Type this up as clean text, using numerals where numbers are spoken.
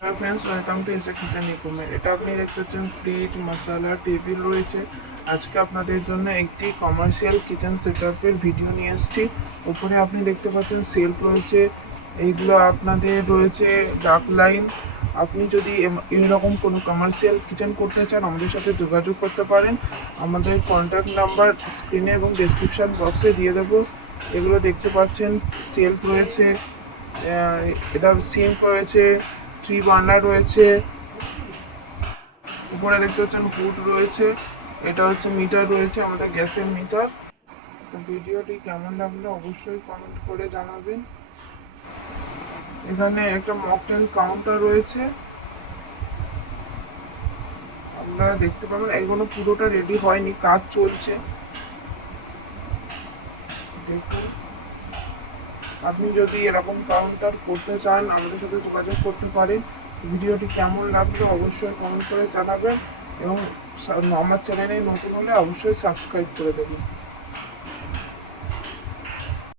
Hello friends, welcome to SA kitchen equipment. এটা আপনি দেখতে পাচ্ছেন ফ্রিজ, মশলা, টেবিল রয়েছে। আজকে আপনাদের জন্য একটি কমার্শিয়াল কিচেন সেটআপের ভিডিও নিয়ে এসেছি। উপরে আপনি দেখতে পাচ্ছেন সেলফ রয়েছে, এইগুলো আপনাদের রয়েছে ডার্ক লাইন। আপনি যদি এরকম কোনো কমার্শিয়াল কিচেন করতে চান আমাদের সাথে যোগাযোগ করতে পারেন। আমাদের কন্ট্যাক্ট নাম্বার স্ক্রিনে এবং ডেসক্রিপশন বক্সে দিয়ে দেবো। এগুলো দেখতে পাচ্ছেন সেলফ রয়েছে, এটা সিঙ্ক রয়েছে, থ্রি বার্নার রয়েছে, উপরে দেখতে পাচ্ছেন হুড রয়েছে, এটা হচ্ছে মিটার রয়েছে, আমাদের গ্যাসের মিটার। তো ভিডিওটি কেমন লাগলো অবশ্যই কমেন্ট করে জানাবেন। এখানে একটা মকটেল কাউন্টার রয়েছে, আপনারা দেখতে পাবেন। এগুলো পুরোটা রেডি হয়নি, কাজ চলছে, দেখুন। আপনি যদি এরকম কাউন্টার করতে চান আমাদের সাথে যোগাযোগ করতে পারেন। ভিডিওটি কেমন লাগলো অবশ্যই কমেন্ট করে জানাবেন এবং আমার চ্যানেলে নতুন হলে অবশ্যই সাবস্ক্রাইব করে দেবেন।